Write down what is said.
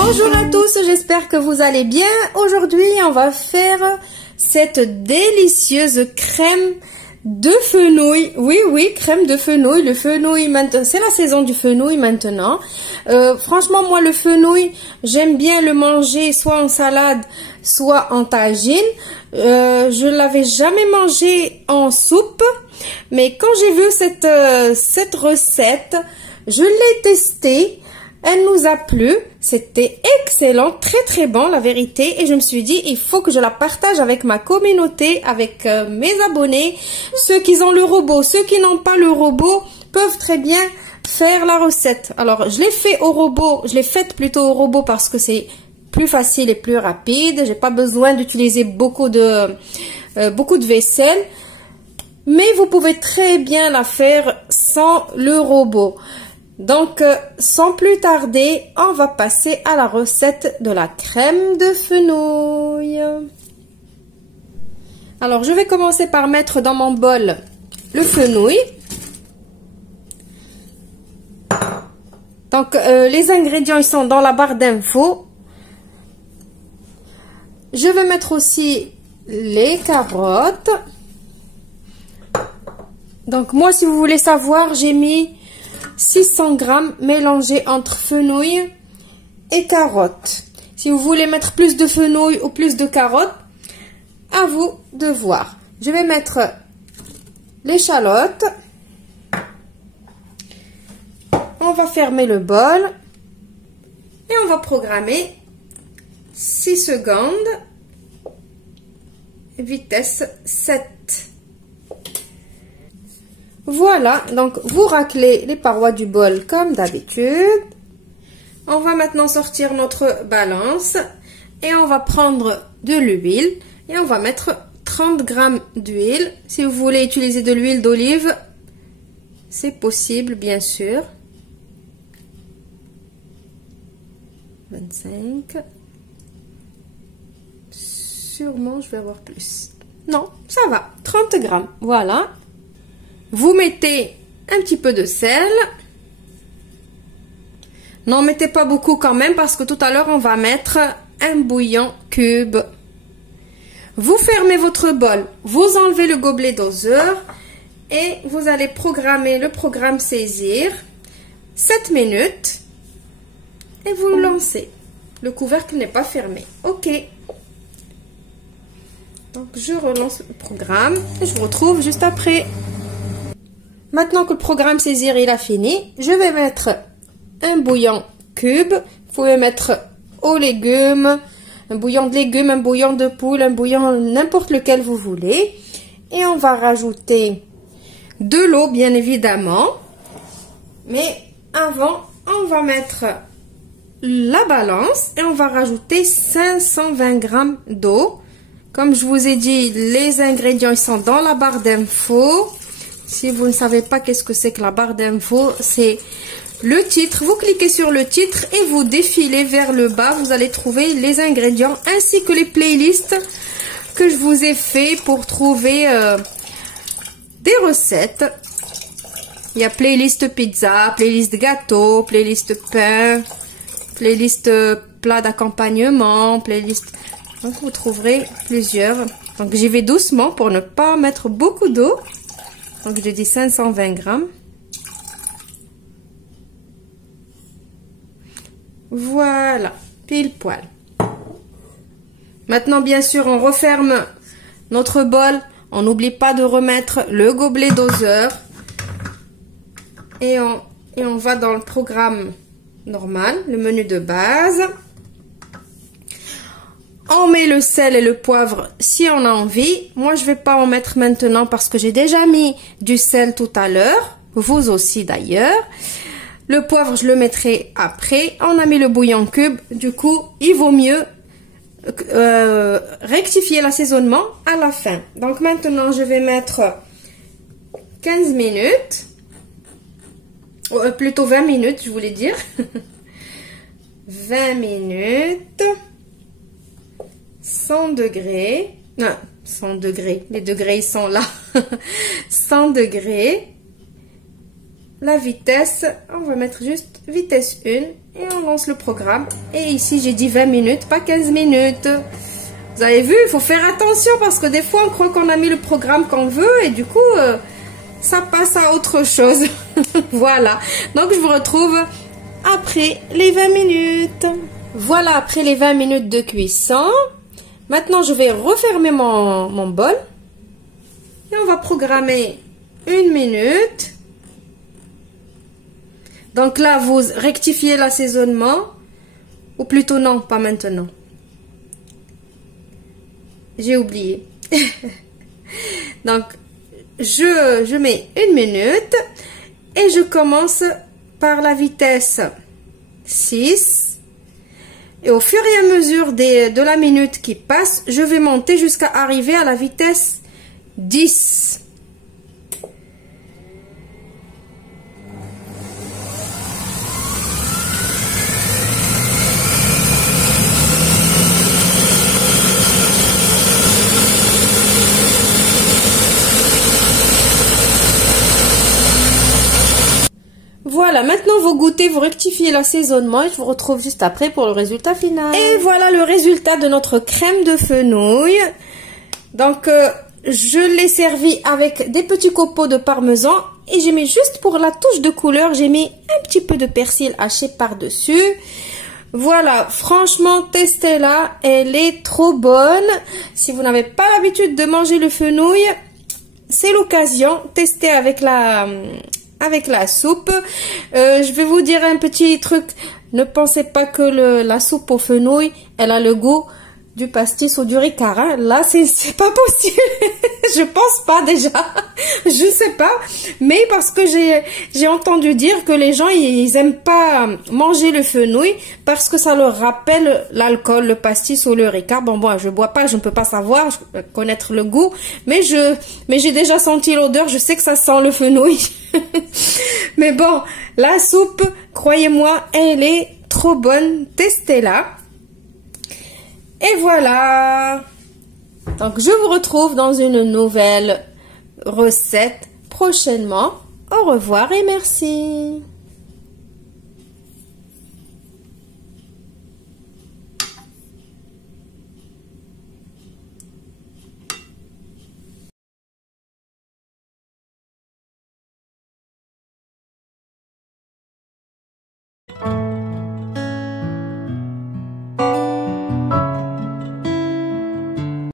Bonjour à tous, j'espère que vous allez bien. Aujourd'hui, on va faire cette délicieuse crème de fenouil. Oui, crème de fenouil. Le fenouil, maintenant, c'est la saison du fenouil maintenant. Franchement, moi, le fenouil, j'aime bien le manger soit en salade, soit en tagine. Je l'avais jamais mangé en soupe, mais quand j'ai vu cette recette, je l'ai testée. Elle nous a plu, c'était excellent, très bon la vérité, et je me suis dit il faut que je la partage avec ma communauté, avec mes abonnés, ceux qui ont le robot, ceux qui n'ont pas le robot peuvent très bien faire la recette. Alors je l'ai fait au robot, je l'ai faite plutôt au robot parce que c'est plus facile et plus rapide, j'ai pas besoin d'utiliser beaucoup de vaisselle, mais vous pouvez très bien la faire sans le robot. Donc, sans plus tarder, on va passer à la recette de la crème de fenouil. Alors, je vais commencer par mettre dans mon bol le fenouil. Donc, les ingrédients ils sont dans la barre d'infos. Je vais mettre aussi les carottes. Donc, moi, si vous voulez savoir, j'ai mis 600 grammes mélangés entre fenouil et carottes. Si vous voulez mettre plus de fenouil ou plus de carottes, à vous de voir. Je vais mettre l'échalote. On va fermer le bol et on va programmer 6 secondes, vitesse 7. Voilà, donc vous raclez les parois du bol comme d'habitude. On va maintenant sortir notre balance et on va prendre de l'huile et on va mettre 30 grammes d'huile. Si vous voulez utiliser de l'huile d'olive, c'est possible bien sûr. 25. Sûrement je vais avoir plus. Non, ça va, 30 grammes, voilà. Vous mettez un petit peu de sel. N'en mettez pas beaucoup quand même parce que tout à l'heure on va mettre un bouillon cube. Vous fermez votre bol, vous enlevez le gobelet doseur et vous allez programmer le programme saisir 7 minutes et vous le lancez. Le couvercle n'est pas fermé. Ok. Donc je relance le programme et je vous retrouve juste après. Maintenant que le programme saisir il a fini, je vais mettre un bouillon cube. Vous pouvez mettre aux légumes, un bouillon de légumes, un bouillon de poule, un bouillon n'importe lequel vous voulez. Et on va rajouter de l'eau bien évidemment. Mais avant, on va mettre la balance et on va rajouter 520 grammes d'eau. Comme je vous ai dit, les ingrédients ils sont dans la barre d'infos. Si vous ne savez pas qu'est-ce que c'est que la barre d'infos, c'est le titre. Vous cliquez sur le titre et vous défilez vers le bas. Vous allez trouver les ingrédients ainsi que les playlists que je vous ai fait pour trouver des recettes. Il y a playlist pizza, playlist gâteau, playlist pain, playlist plat d'accompagnement, playlist... Donc vous trouverez plusieurs. Donc j'y vais doucement pour ne pas mettre beaucoup d'eau. Donc, je dis 520 grammes. Voilà, pile poil. Maintenant, bien sûr, on referme notre bol. On n'oublie pas de remettre le gobelet doseur. Et on va dans le programme normal, le menu de base. On met le sel et le poivre si on a envie. Moi, je vais pas en mettre maintenant parce que j'ai déjà mis du sel tout à l'heure. Vous aussi d'ailleurs. Le poivre, je le mettrai après. On a mis le bouillon cube. Du coup, il vaut mieux rectifier l'assaisonnement à la fin. Donc maintenant, je vais mettre 15 minutes. Plutôt 20 minutes, je voulais dire. 20 minutes. 100 degrés, non, 100 degrés, les degrés ils sont là, 100 degrés, la vitesse. On va mettre juste vitesse 1 et on lance le programme. Et ici, j'ai dit 20 minutes, pas 15 minutes. Vous avez vu, il faut faire attention parce que des fois, on croit qu'on a mis le programme qu'on veut et du coup, ça passe à autre chose. Voilà. Donc, je vous retrouve après les 20 minutes. Voilà, après les 20 minutes de cuisson. Maintenant, je vais refermer mon bol. Et on va programmer 1 minute. Donc là, vous rectifiez l'assaisonnement. Ou plutôt non, pas maintenant. J'ai oublié. Donc, je mets 1 minute. Et je commence par la vitesse 6. Et au fur et à mesure de la minute qui passe, je vais monter jusqu'à arriver à la vitesse 10. Voilà, maintenant vous goûtez, vous rectifiez l'assaisonnement et je vous retrouve juste après pour le résultat final. Et voilà le résultat de notre crème de fenouil. Donc, je l'ai servi avec des petits copeaux de parmesan et j'ai mis juste pour la touche de couleur, j'ai mis un petit peu de persil haché par-dessus. Voilà, franchement, testez-la, elle est trop bonne. Si vous n'avez pas l'habitude de manger le fenouil, c'est l'occasion. Testez avec la soupe. Je vais vous dire un petit truc. Ne pensez pas que la soupe au fenouil, elle a le goût du pastis ou du ricard. Hein. Là, c'est pas possible. Je pense pas déjà. Je sais pas. Mais parce que j'ai entendu dire que les gens, ils aiment pas manger le fenouil parce que ça leur rappelle l'alcool, le pastis ou le ricard. Bon, je bois pas, je ne peux pas savoir, connaître le goût. Mais j'ai déjà senti l'odeur. Je sais que ça sent le fenouil. Mais bon, la soupe, croyez-moi, elle est trop bonne. Testez-la. Et voilà. Donc, je vous retrouve dans une nouvelle recette prochainement. Au revoir et merci.